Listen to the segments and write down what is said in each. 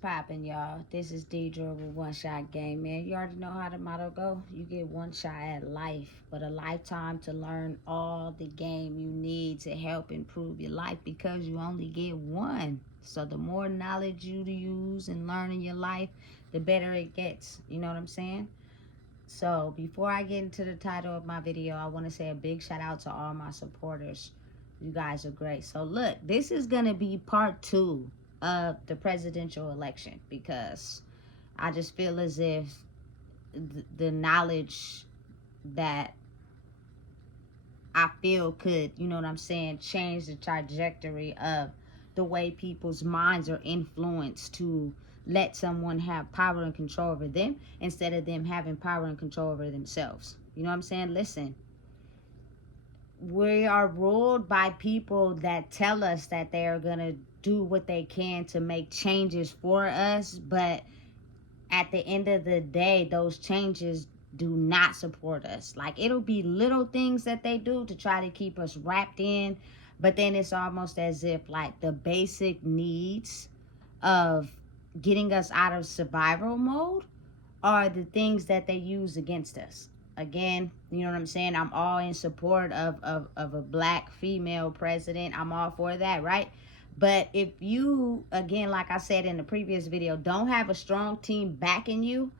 poppin', y'all? This is Deidre with One Shot Game, man. You already know how the motto go. You get one shot at life, but a lifetime to learn all the game you need to help improve your life because you only get one. So the more knowledge you use and learn in your life, the better it gets. You know what I'm saying? So before I get into the title of my video, I want to say a big shout out to all my supporters. You guys are great. So look, this is going to be part 2 of the presidential election because I just feel as if the knowledge that I feel could, you know what I'm saying, change the trajectory of the way people's minds are influenced to let someone have power and control over them instead of them having power and control over themselves. You know what I'm saying? Listen, we are ruled by people that tell us that they are going to do what they can to make changes for us, but at the end of the day, those changes do not support us. Like, it'll be little things that they do to try to keep us wrapped in, but then it's almost as if like the basic needs of getting us out of survival mode are the things that they use against us. Again, you know what I'm saying? I'm all in support of a black female president. I'm all for that, right? But if you, again, like I said in the previous video, don't have a strong team backing you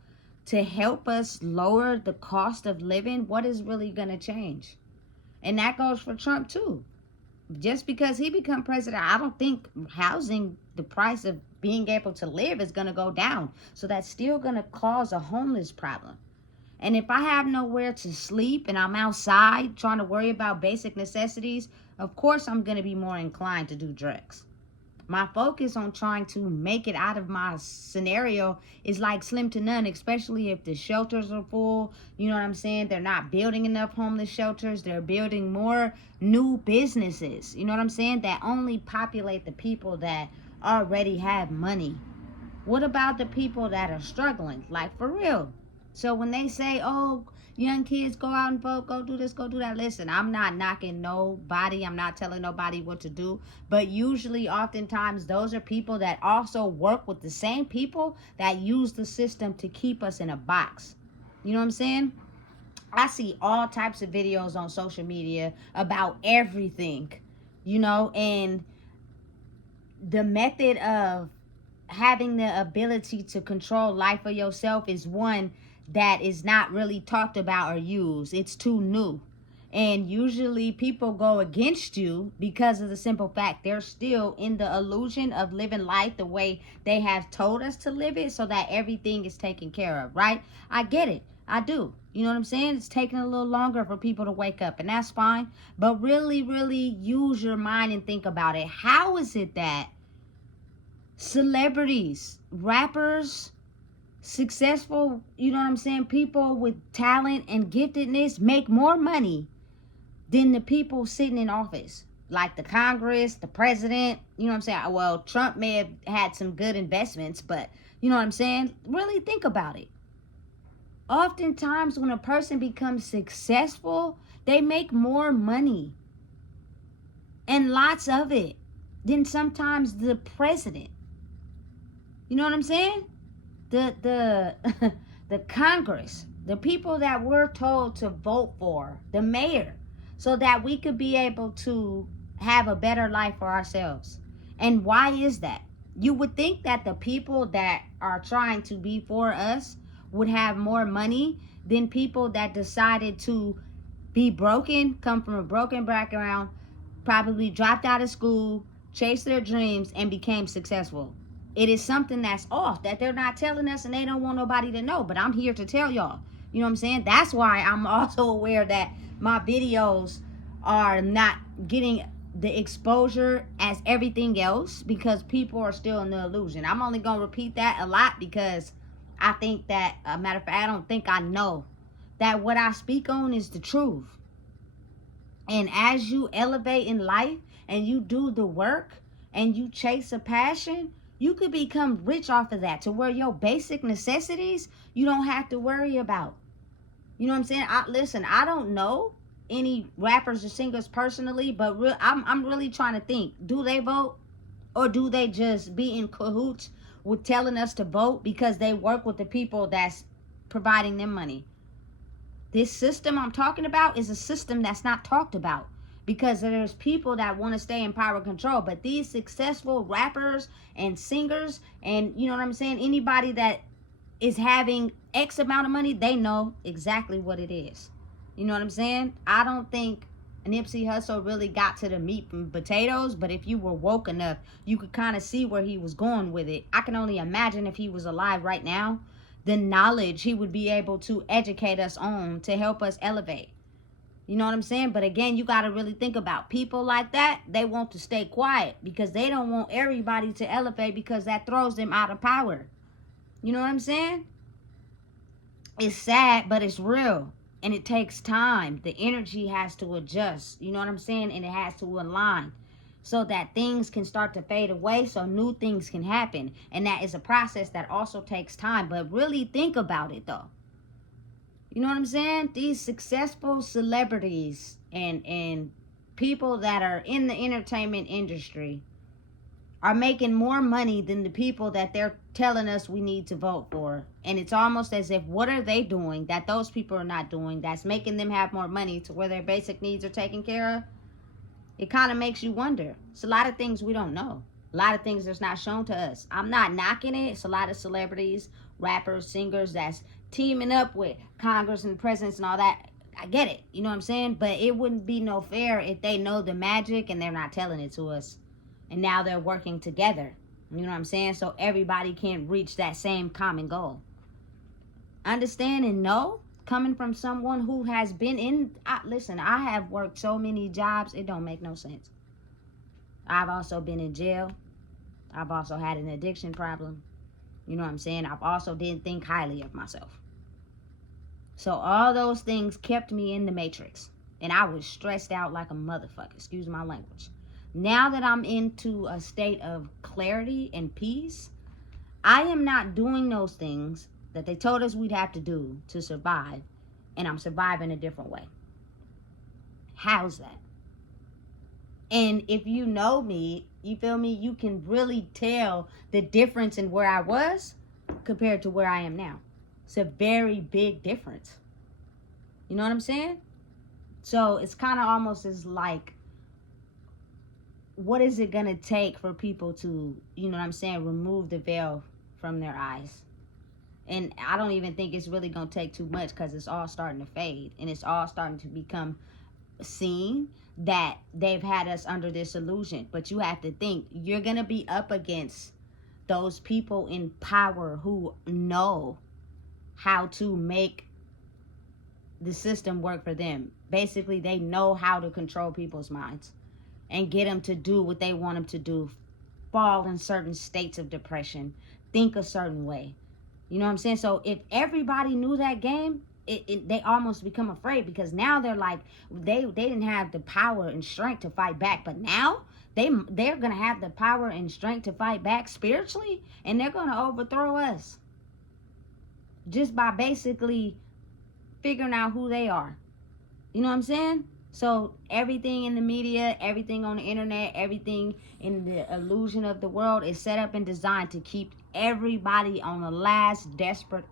to help us lower the cost of living, what is really going to change? And that goes for Trump too. Just because he become president, I don't think housing, the price of being able to live, is going to go down. So that's still going to cause a homeless problem. And if I have nowhere to sleep and I'm outside trying to worry about basic necessities, of course I'm going to be more inclined to do drugs. My focus on trying to make it out of my scenario is like slim to none, especially if the shelters are full. You know what I'm saying? They're not building enough homeless shelters. They're building more new businesses, you know what I'm saying, that only populate the people that already have money. What about the people that are struggling? Like, for real. So when they say, oh, young kids, go out and vote, go do this, go do that. Listen, I'm not knocking nobody. I'm not telling nobody what to do. But usually, oftentimes, those are people that also work with the same people that use the system to keep us in a box. You know what I'm saying? I see all types of videos on social media about everything, you know, and the method of having the ability to control life for yourself is one that is not really talked about or used. It's too new. And usually people go against you because of the simple fact they're still in the illusion of living life the way they have told us to live it so that everything is taken care of, right? I get it. I do. You know what I'm saying? It's taking a little longer for people to wake up, and that's fine. But really, really use your mind and think about it. How is it that celebrities, rappers, successful, you know what I'm saying, people with talent and giftedness make more money than the people sitting in office? Like the Congress, the president, you know what I'm saying? Well, Trump may have had some good investments, but you know what I'm saying? Really think about it. Oftentimes when a person becomes successful, they make more money, and lots of it, than sometimes the president. You know what I'm saying? The the Congress, the people that we're told to vote for, the mayor, so that we could be able to have a better life for ourselves. And why is that? You would think that the people that are trying to be for us would have more money than people that decided to be broken, come from a broken background, probably dropped out of school, chased their dreams, and became successful. It is something that's off that they're not telling us, and they don't want nobody to know. But I'm here to tell y'all. You know what I'm saying? That's why I'm also aware that my videos are not getting the exposure as everything else because people are still in the illusion. I'm only going to repeat that a lot because I think that, a matter of fact, I don't think I know that what I speak on is the truth. And as you elevate in life and you do the work and you chase a passion, you could become rich off of that to where your basic necessities you don't have to worry about. You know what I'm saying? Listen, I don't know any rappers or singers personally, but I'm really trying to think. Do they vote? Or do they just be in cahoots with telling us to vote because they work with the people that's providing them money. This system I'm talking about is a system that's not talked about, because there's people that want to stay in power control. But these successful rappers and singers, and you know what I'm saying, anybody that is having X amount of money, they know exactly what it is. You know what I'm saying? I don't think Nipsey Hussle really got to the meat and potatoes, but if you were woke enough, you could kind of see where he was going with it. I can only imagine if he was alive right now, the knowledge he would be able to educate us on to help us elevate. You know what I'm saying? But again, you got to really think about people like that. They want to stay quiet because they don't want everybody to elevate, because that throws them out of power. You know what I'm saying? It's sad, but it's real. And it takes time. The energy has to adjust. You know what I'm saying? And it has to align so that things can start to fade away, so new things can happen. And that is a process that also takes time. But really think about it, though. You know what I'm saying? These successful celebrities and people that are in the entertainment industry are making more money than the people that they're telling us we need to vote for. And it's almost as if, what are they doing that those people are not doing that's making them have more money to where their basic needs are taken care of? It kind of makes you wonder. It's a lot of things we don't know. A lot of things that's not shown to us. I'm not knocking it. It's a lot of celebrities, rappers, singers that's teaming up with Congress and presidents and all that. I get it. You know what I'm saying? But it wouldn't be no fair if they know the magic and they're not telling it to us. And now they're working together. You know what I'm saying? So everybody can reach that same common goal. Understand and know, coming from someone who has been in... listen, I have worked so many jobs, it don't make no sense. I've also been in jail. I've also had an addiction problem. You know what I'm saying? I've also didn't think highly of myself. So all those things kept me in the matrix. And I was stressed out like a motherfucker. Excuse my language. Now that I'm into a state of clarity and peace, I am not doing those things that they told us we'd have to do to survive. And I'm surviving a different way. How's that? And if you know me, you feel me, you can really tell the difference in where I was compared to where I am now. It's a very big difference. You know what I'm saying? So it's kind of almost as like, what is it going to take for people to, you know what I'm saying, remove the veil from their eyes? And I don't even think it's really going to take too much, because it's all starting to fade. And it's all starting to become seen that they've had us under this illusion. But you have to think, you're going to be up against those people in power who know how to make the system work for them. Basically, they know how to control people's minds and get them to do what they want them to do, fall in certain states of depression, think a certain way. You know what I'm saying? So if everybody knew that game, they almost become afraid, because now they're like, they didn't have the power and strength to fight back, but now they're gonna have the power and strength to fight back spiritually, and they're gonna overthrow us just by basically figuring out who they are. You know what I'm saying? So everything in the media, everything on the internet, everything in the illusion of the world is set up and designed to keep everybody on the last desperate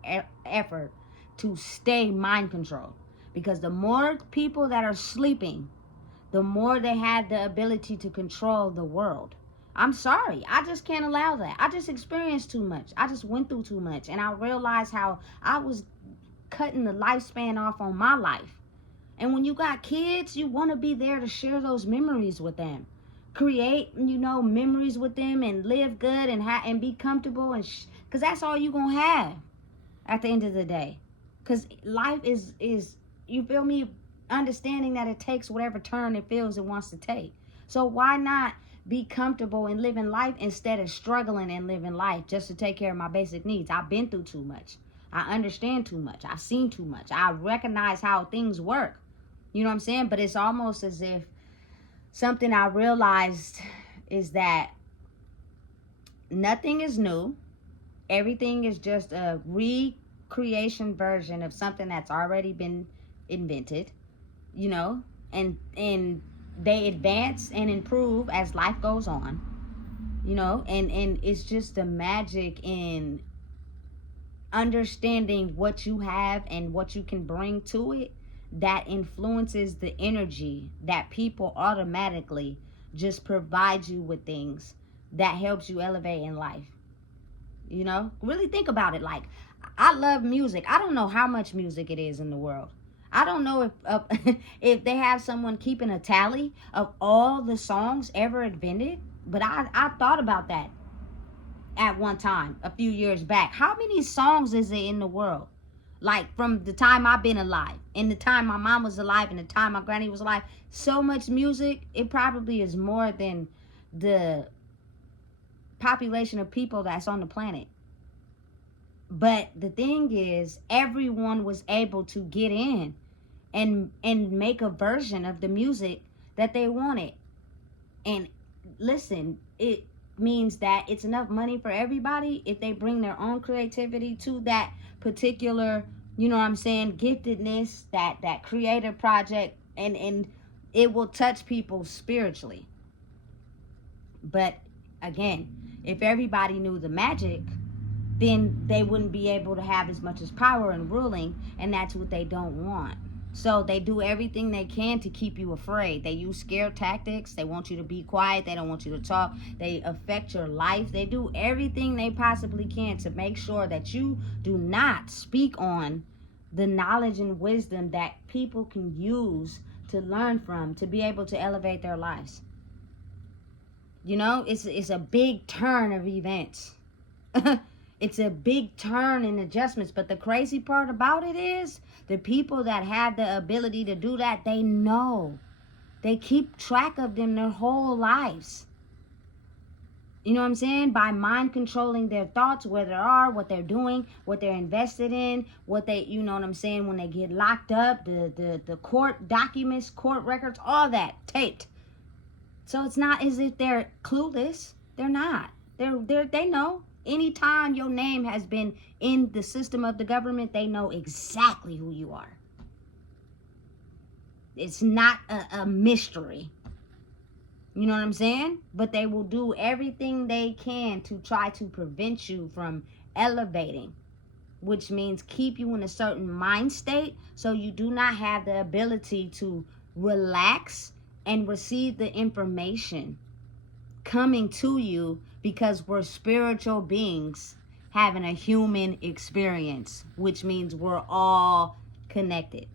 effort to stay mind control. Because the more people that are sleeping, the more they have the ability to control the world. I'm sorry, I just can't allow that. I just experienced too much. I just went through too much. And I realized how I was cutting the lifespan off on my life. And when you got kids, you want to be there to share those memories with them. Create, memories with them and live good and be comfortable. Because that's all you're going to have at the end of the day. Because life is, you feel me, understanding that it takes whatever turn it feels it wants to take. So why not be comfortable and living life instead of struggling and living life just to take care of my basic needs? I've been through too much. I understand too much. I've seen too much. I recognize how things work. You know what I'm saying? But it's almost as if something I realized is that nothing is new. Everything is just a recreation version of something that's already been invented, and they advance and improve as life goes on. and it's just the magic in understanding what you have and what you can bring to it that influences the energy that people automatically just provide you with things that helps you elevate in life. Really think about it. Like, I love music. I don't know how much music it is in the world. I don't know if if they have someone keeping a tally of all the songs ever invented, but I thought about that at one time a few years back. How many songs is there in the world? Like, from the time I've been alive, and the time my mom was alive, and the time my granny was alive, so much music. It probably is more than the population of people that's on the planet. But the thing is, everyone was able to get in and make a version of the music that they wanted. And listen, it means that it's enough money for everybody if they bring their own creativity to that particular, giftedness, that creative project, and it will touch people spiritually. But again, if everybody knew the magic, then they wouldn't be able to have as much as power and ruling, and that's what they don't want. So they do everything they can to keep you afraid. They use scare tactics. They want you to be quiet. They don't want you to talk. They affect your life. They do everything they possibly can to make sure that you do not speak on the knowledge and wisdom that people can use to learn from, to be able to elevate their lives. It's a big turn of events. It's a big turn in adjustments. But the crazy part about it is, the people that have the ability to do that, they know. They keep track of them their whole lives. You know what I'm saying? By mind controlling their thoughts, where they are, what they're doing, what they're invested in, what they, when they get locked up, the court documents, court records, all that taped. So it's not as if they're clueless. They're not. They know. Anytime your name has been in the system of the government, they know exactly who you are. It's not a mystery. You know what I'm saying? But they will do everything they can to try to prevent you from elevating, which means keep you in a certain mind state so you do not have the ability to relax and receive the information coming to you, because we're spiritual beings having a human experience, which means we're all connected.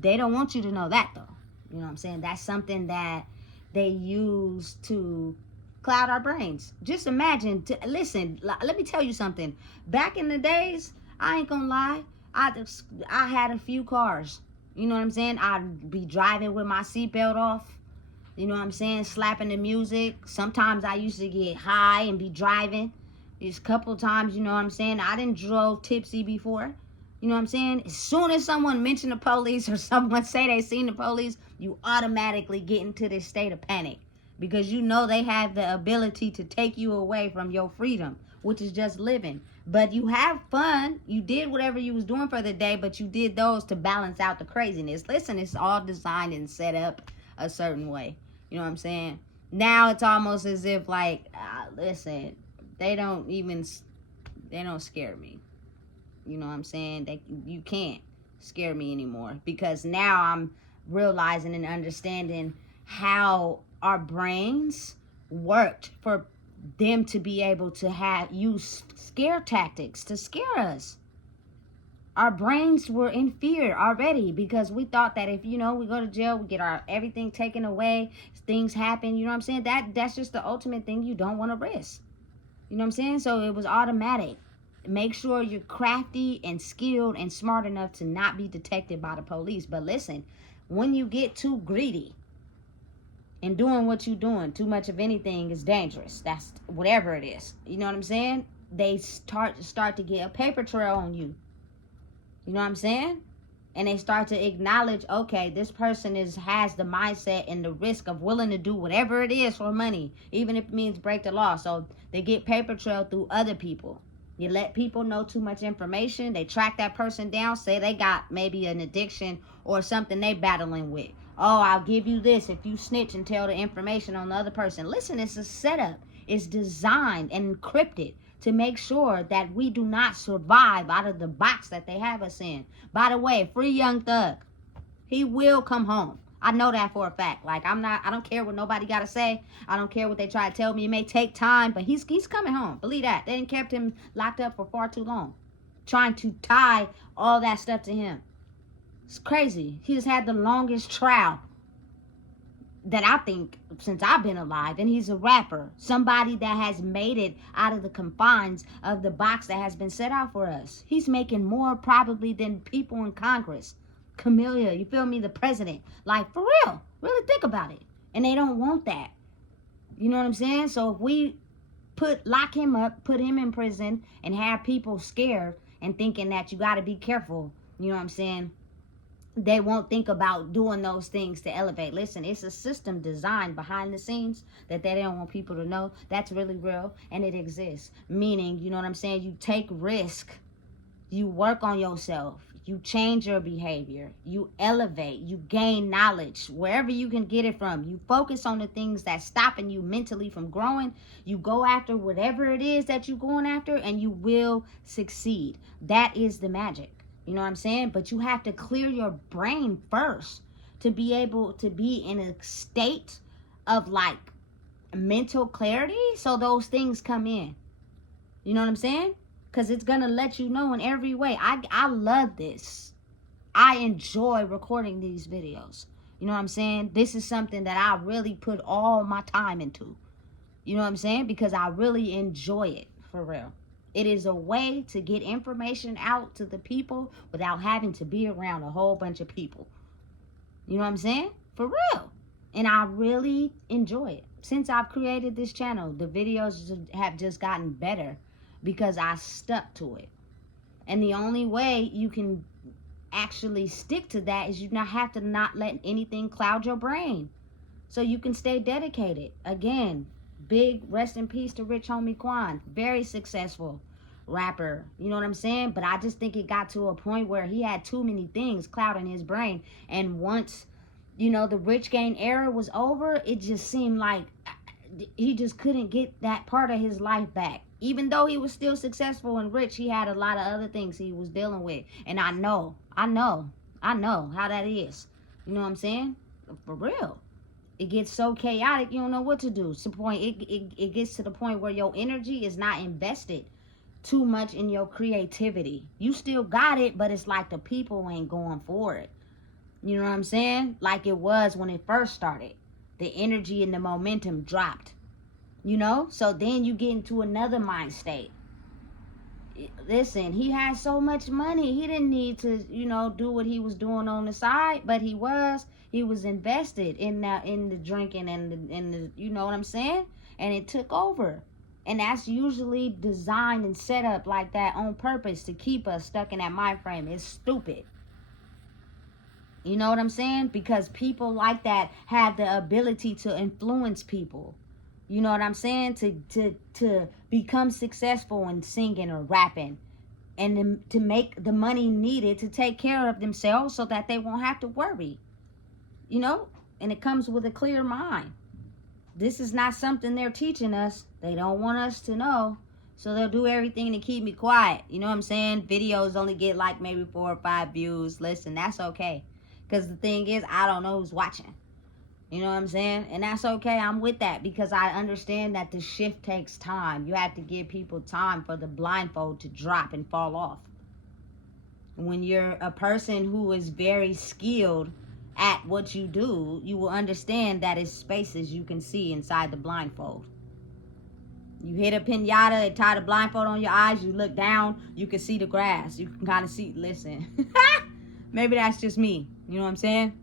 They don't want you to know that, though. You know what I'm saying? That's something that they use to cloud our brains. Just imagine, listen, let me tell you something. Back in the days, I ain't gonna lie, I had a few cars. You know what I'm saying? I'd be driving with my seatbelt off. You know what I'm saying? Slapping the music. Sometimes I used to get high and be driving. Just a couple times, you know what I'm saying? I didn't drove tipsy before. You know what I'm saying? As soon as someone mentioned the police or someone say they seen the police, you automatically get into this state of panic, because you know they have the ability to take you away from your freedom, which is just living. But you have fun. You did whatever you was doing for the day, but you did those to balance out the craziness. Listen, it's all designed and set up a certain way. You know what I'm saying? Now it's almost as if, like, listen, they don't scare me. You know what I'm saying? You can't scare me anymore, because now I'm realizing and understanding how our brains worked for them to be able to use scare tactics to scare us. Our brains were in fear already, because we thought that if, we go to jail, we get our everything taken away, things happen, you know what I'm saying? That's just the ultimate thing you don't want to risk. You know what I'm saying? So it was automatic. Make sure you're crafty and skilled and smart enough to not be detected by the police. But listen, when you get too greedy and doing what you're doing, too much of anything is dangerous. That's whatever it is. You know what I'm saying? They start to get a paper trail on you. You know what I'm saying? And they start to acknowledge, okay, this person has the mindset and the risk of willing to do whatever it is for money, even if it means break the law. So they get paper trail through other people. You let people know too much information. They track that person down, say they got maybe an addiction or something they battling with. Oh, I'll give you this if you snitch and tell the information on the other person. Listen, it's a setup. It's designed and encrypted to make sure that we do not survive out of the box that they have us in. By the way, free Young Thug. He will come home. I know that for a fact. Like, I don't care what nobody got to say. I don't care what they try to tell me. It may take time, but he's coming home. Believe that. They didn't kept him locked up for far too long, trying to tie all that stuff to him. It's crazy. He just had the longest trial that I think since I've been alive, and he's a rapper, somebody that has made it out of the confines of the box that has been set out for us. He's making more probably than people in Congress, Camellia, you feel me, the president. Like, for real, really think about it. And they don't want that, you know what I'm saying? So if we lock him up, put him in prison, and have people scared and thinking that you got to be careful, you know what I'm saying, they won't think about doing those things to elevate. Listen, it's a system designed behind the scenes that they don't want people to know. That's really real, and it exists. Meaning, you know what I'm saying, you take risk, you work on yourself, you change your behavior, you elevate, you gain knowledge wherever you can get it from. You focus on the things that's stopping you mentally from growing. You go after whatever it is that you're going after, and you will succeed. That is the magic. You know what I'm saying? But you have to clear your brain first to be able to be in a state of like mental clarity, so those things come in. You know what I'm saying? Because it's going to let you know in every way. I love this. I enjoy recording these videos. You know what I'm saying? This is something that I really put all my time into. You know what I'm saying? Because I really enjoy it, for real. It is a way to get information out to the people without having to be around a whole bunch of people. You know what I'm saying? For real. And I really enjoy it. Since I've created this channel, the videos have just gotten better because I stuck to it. And the only way you can actually stick to that is you have to not let anything cloud your brain, so you can stay dedicated. Again, big rest in peace to Rich Homie Quan. Very successful rapper. You know what I'm saying? But I just think it got to a point where he had too many things clouding his brain. And once, you know, the Rich Gang era was over, it just seemed like he just couldn't get that part of his life back. Even though he was still successful and rich, he had a lot of other things he was dealing with. And I know how that is. You know what I'm saying? For real. It gets so chaotic, you don't know what to do. It's the point, it gets to the point where your energy is not invested too much in your creativity. You still got it, but it's like the people ain't going for it. You know what I'm saying? Like it was when it first started. The energy and the momentum dropped. You know? So then you get into another mind state. Listen, he had so much money. He didn't need to, you know, do what he was doing on the side, but he was invested in the drinking and the, you know what I'm saying? And it took over. And that's usually designed and set up like that on purpose to keep us stuck in that mind frame. It's stupid. You know what I'm saying? Because people like that have the ability to influence people. You know what I'm saying? To become successful in singing or rapping, and to make the money needed to take care of themselves so that they won't have to worry. You know? And it comes with a clear mind. This is not something they're teaching us. They don't want us to know. So they'll do everything to keep me quiet. You know what I'm saying? Videos only get like maybe 4 or 5 views. Listen, that's okay. Because the thing is, I don't know who's watching. You know what I'm saying? And that's okay. I'm with that because I understand that the shift takes time. You have to give people time for the blindfold to drop and fall off. When you're a person who is very skilled at what you do, you will understand that it's spaces you can see inside the blindfold. You hit a pinata, they tie the blindfold on your eyes, you look down, you can see the grass. You can kind of see, listen. Maybe that's just me. You know what I'm saying?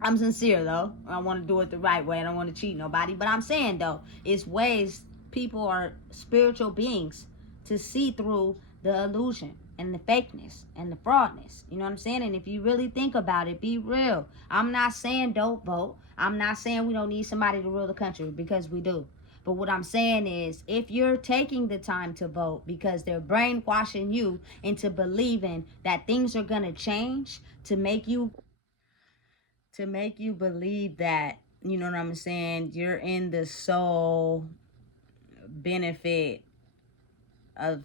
I'm sincere, though. I want to do it the right way. I don't want to cheat nobody. But I'm saying, though, it's ways people are spiritual beings to see through the illusion and the fakeness and the fraudness. You know what I'm saying? And if you really think about it, be real. I'm not saying don't vote. I'm not saying we don't need somebody to rule the country, because we do. But what I'm saying is, if you're taking the time to vote because they're brainwashing you into believing that things are going to change to make you to make you believe that, you know what I'm saying, you're in the sole benefit of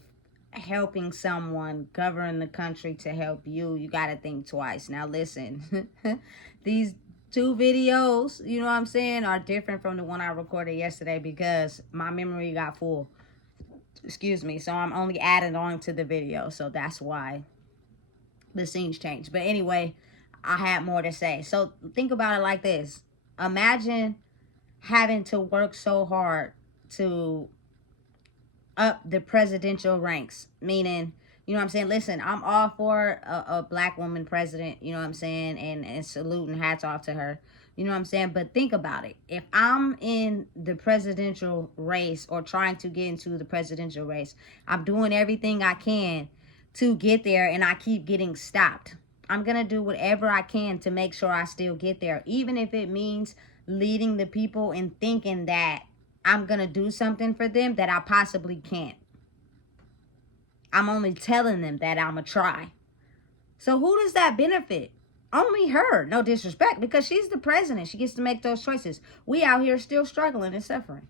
helping someone govern the country to help you, you got to think twice. Now listen, these two videos, you know what I'm saying, are different from the one I recorded yesterday because my memory got full. Excuse me. So I'm only adding on to the video. So that's why the scenes changed. But anyway, I had more to say. So think about it like this. Imagine having to work so hard to up the presidential ranks, meaning, you know what I'm saying, listen, I'm all for a black woman president, you know what I'm saying, and salute and hats off to her, you know what I'm saying. But think about it. If I'm in the presidential race or trying to get into the presidential race, I'm doing everything I can to get there and I keep getting stopped. I'm gonna do whatever I can to make sure I still get there, even if it means leading the people and thinking that I'm going to do something for them that I possibly can't. I'm only telling them that I'm going to try. So who does that benefit? Only her. No disrespect, because she's the president. She gets to make those choices. We out here still struggling and suffering.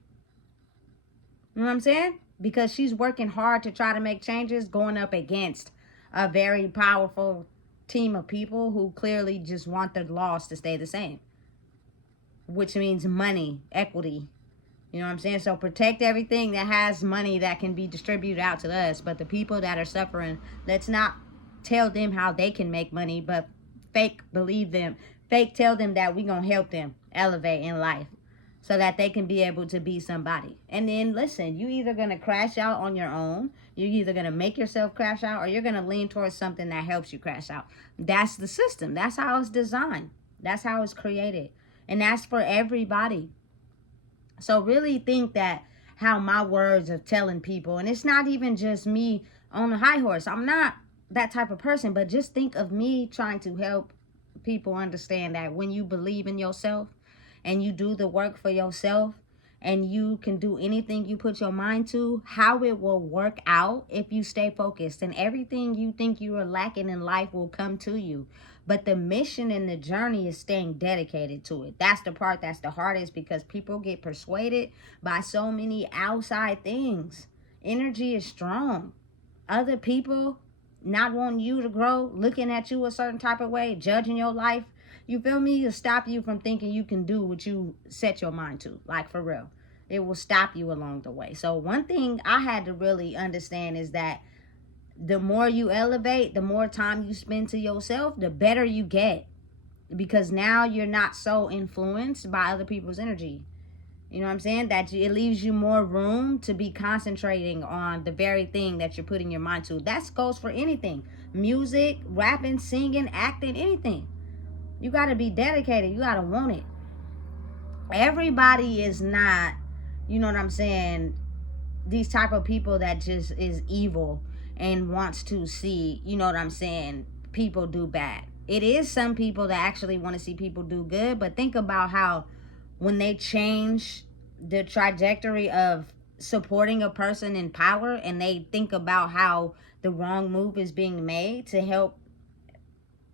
You know what I'm saying? Because she's working hard to try to make changes, going up against a very powerful team of people who clearly just want the laws to stay the same. Which means money, equity. You know what I'm saying? So protect everything that has money that can be distributed out to us. But the people that are suffering, let's not tell them how they can make money, but fake believe them. Fake tell them that we're going to help them elevate in life so that they can be able to be somebody. And then listen, you either going to crash out on your own. You're either going to make yourself crash out, or you're going to lean towards something that helps you crash out. That's the system. That's how it's designed. That's how it's created. And that's for everybody. So really think that how my words of telling people, and it's not even just me on a high horse. I'm not that type of person, but just think of me trying to help people understand that when you believe in yourself and you do the work for yourself and you can do anything you put your mind to, how it will work out if you stay focused, and everything you think you are lacking in life will come to you. But the mission and the journey is staying dedicated to it. That's the part that's the hardest, because people get persuaded by so many outside things. Energy is strong. Other people not wanting you to grow, looking at you a certain type of way, judging your life, you feel me? It'll stop you from thinking you can do what you set your mind to. Like, for real. It will stop you along the way. So one thing I had to really understand is that the more you elevate, the more time you spend to yourself, the better you get. Because now you're not so influenced by other people's energy. You know what I'm saying? That it leaves you more room to be concentrating on the very thing that you're putting your mind to. That goes for anything. Music, rapping, singing, acting, anything. You got to be dedicated. You got to want it. Everybody is not, you know what I'm saying, these type of people that just is evil and wants to see, you know what I'm saying, people do bad. It is some people that actually want to see people do good, but think about how when they change the trajectory of supporting a person in power and they think about how the wrong move is being made to help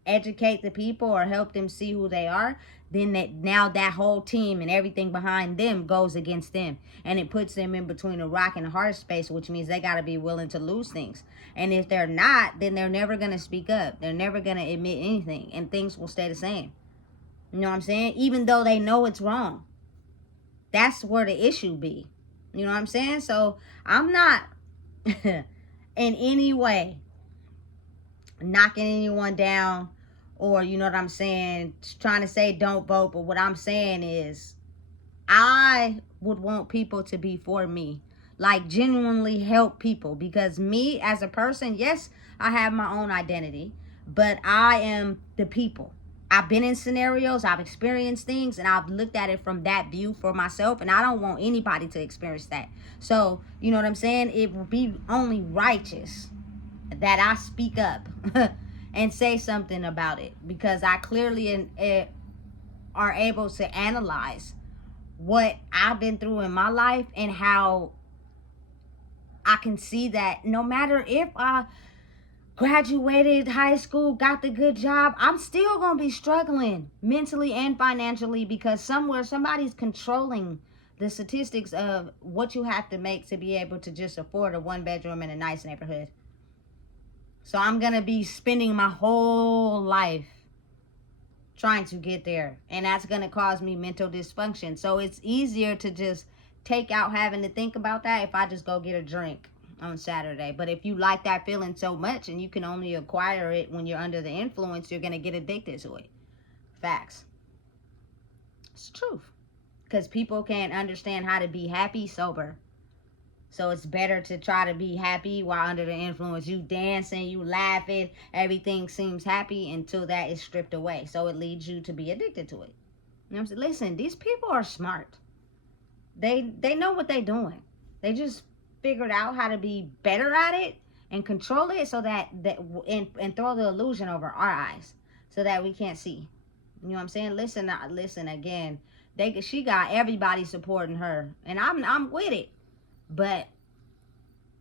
educate the people or help them see who they are, then now that whole team and everything behind them goes against them, and it puts them in between a rock and a hard space, which means they got to be willing to lose things. And if they're not, then they're never going to speak up. They're never going to admit anything, and things will stay the same. You know what I'm saying? Even though they know it's wrong. That's where the issue be. You know what I'm saying? So I'm not in any way knocking anyone down, or, you know what I'm saying, trying to say don't vote. But what I'm saying is, I would want people to be for me, like genuinely help people. Because me as a person, yes, I have my own identity, but I am the people. I've been in scenarios, I've experienced things, and I've looked at it from that view for myself, and I don't want anybody to experience that. So, you know what I'm saying, it would be only righteous that I speak up and say something about it, because I clearly are able to analyze what I've been through in my life and how I can see that no matter if I graduated high school, got the good job, I'm still going to be struggling mentally and financially because somewhere somebody's controlling the statistics of what you have to make to be able to just afford a 1-bedroom in a nice neighborhood. So I'm going to be spending my whole life trying to get there. And that's going to cause me mental dysfunction. So it's easier to just take out having to think about that if I just go get a drink on Saturday. But if you like that feeling so much and you can only acquire it when you're under the influence, you're going to get addicted to it. Facts. It's the truth. Because people can't understand how to be happy sober. So it's better to try to be happy while under the influence. You dancing, you laughing, everything seems happy until that is stripped away. So it leads you to be addicted to it. You know what I'm saying? Listen, these people are smart. They know what they're doing. They just figured out how to be better at it and control it so that and throw the illusion over our eyes so that we can't see. You know what I'm saying? Listen again. She got everybody supporting her, and I'm with it. But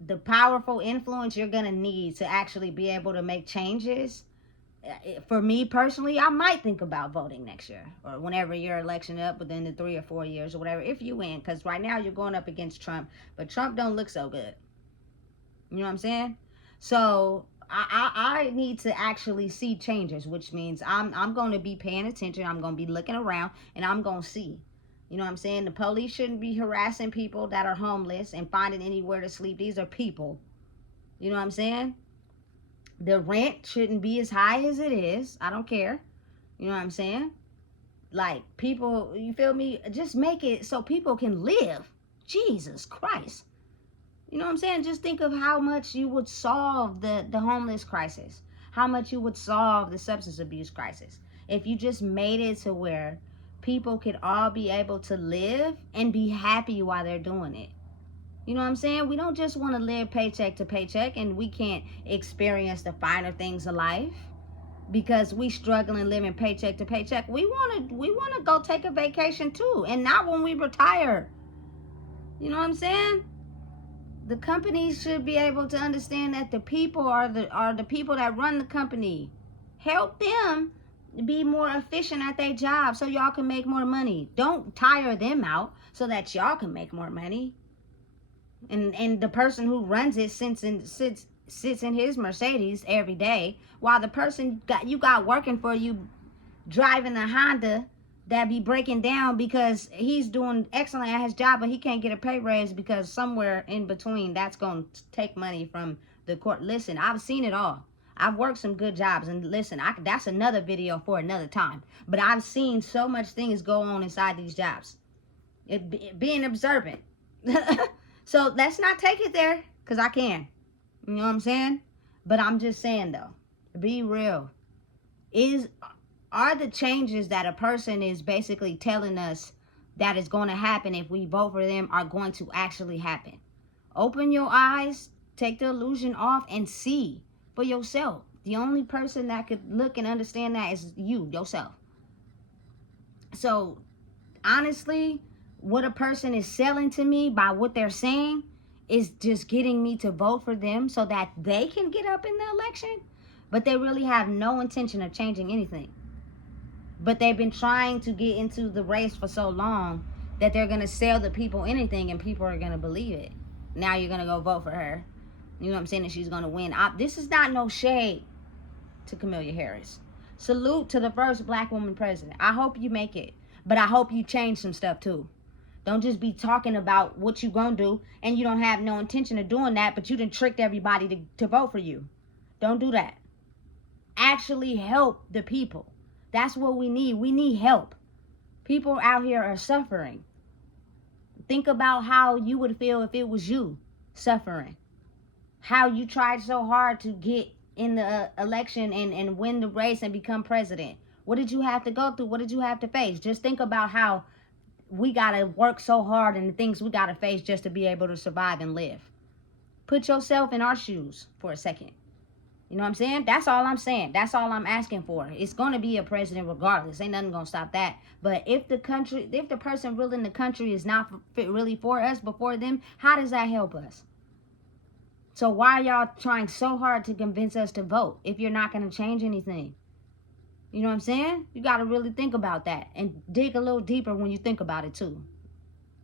the powerful influence you're going to need to actually be able to make changes, for me personally, I might think about voting next year or whenever your election up within the 3 or 4 years or whatever, if you win. Because right now you're going up against Trump, but Trump don't look so good. You know what I'm saying? So I need to actually see changes, which means I'm going to be paying attention. I'm going to be looking around, and I'm going to see. You know what I'm saying? The police shouldn't be harassing people that are homeless and finding anywhere to sleep. These are people. You know what I'm saying? The rent shouldn't be as high as it is. I don't care. You know what I'm saying? Like, people, you feel me? Just make it so people can live. Jesus Christ. You know what I'm saying? Just think of how much you would solve the homeless crisis. How much you would solve the substance abuse crisis. If you just made it to where people could all be able to live and be happy while they're doing it. You know what I'm saying? We don't just want to live paycheck to paycheck and we can't experience the finer things of life because we struggling living paycheck to paycheck. We want to go take a vacation too, and not when we retire. You know what I'm saying? The companies should be able to understand that the people are the people that run the company. Help them be more efficient at their job so y'all can make more money. Don't tire them out so that y'all can make more money. And the person who runs it sits in his Mercedes every day, while the person you got working for you driving a Honda that be breaking down because he's doing excellent at his job, but he can't get a pay raise because somewhere in between that's going to take money from the court. Listen, I've seen it all. I've worked some good jobs, and listen, that's another video for another time. But I've seen so much things go on inside these jobs. Being observant. So let's not take it there, because I can. You know what I'm saying? But I'm just saying, though, be real. Are the changes that a person is basically telling us that is going to happen if we vote for them are going to actually happen? Open your eyes, take the illusion off, and see for yourself. The only person that could look and understand that is you, yourself. So, honestly, what a person is selling to me by what they're saying is just getting me to vote for them so that they can get up in the election. But they really have no intention of changing anything. But they've been trying to get into the race for so long that they're going to sell the people anything and people are going to believe it. Now you're going to go vote for her. You know what I'm saying? And she's going to win. This is not no shade to Kamala Harris. Salute to the first black woman president. I hope you make it. But I hope you change some stuff too. Don't just be talking about what you going to do and you don't have no intention of doing that, but you done tricked everybody to vote for you. Don't do that. Actually help the people. That's what we need. We need help. People out here are suffering. Think about how you would feel if it was you suffering. How you tried so hard to get in the election and win the race and become president. What did you have to go through? What did you have to face? Just think about how we got to work so hard and the things we got to face just to be able to survive and live. Put yourself in our shoes for a second. You know what I'm saying? That's all I'm saying. That's all I'm asking for. It's going to be a president regardless. Ain't nothing going to stop that. But if the person ruling the country is not really for us, but for them, how does that help us? So why are y'all trying so hard to convince us to vote if you're not going to change anything? You know what I'm saying? You got to really think about that and dig a little deeper when you think about it too.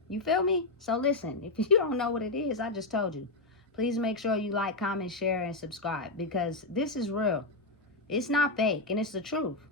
You feel me? So listen, if you don't know what it is, I just told you. Please make sure you like, comment, share, and subscribe because this is real. It's not fake and it's the truth.